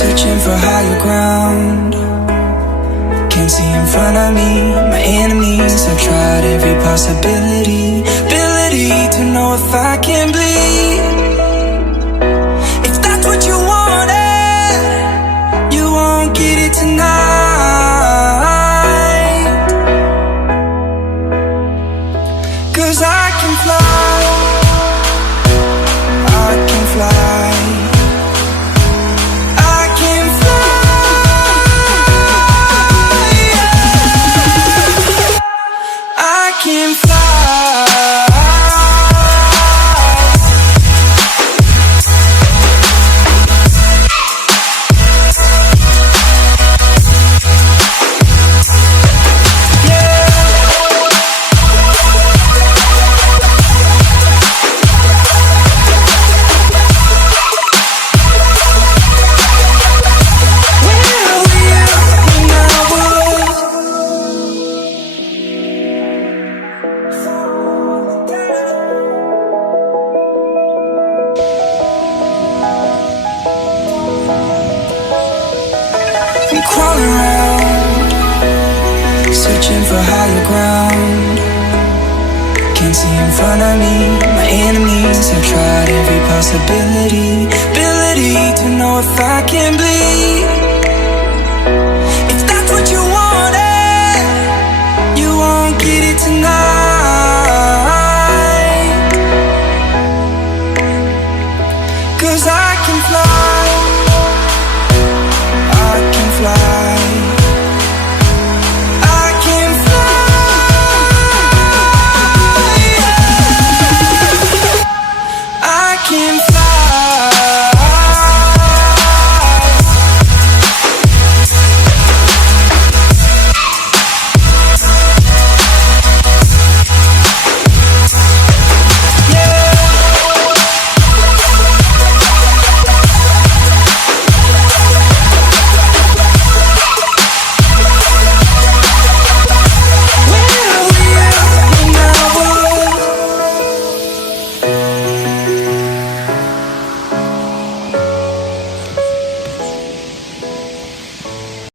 Searching for higher ground. Can't see in front of me. My enemies have tried every possibility. Ability to know if I can bleed. If that's what you wanted, you won't get it tonight. 'Cause I can fly, I can fly, I can fly, yeah. I can fly. I'm crawling around, searching for higher ground. Can't see in front of me. My enemies have tried every possibility. Ability to know if I can bleed.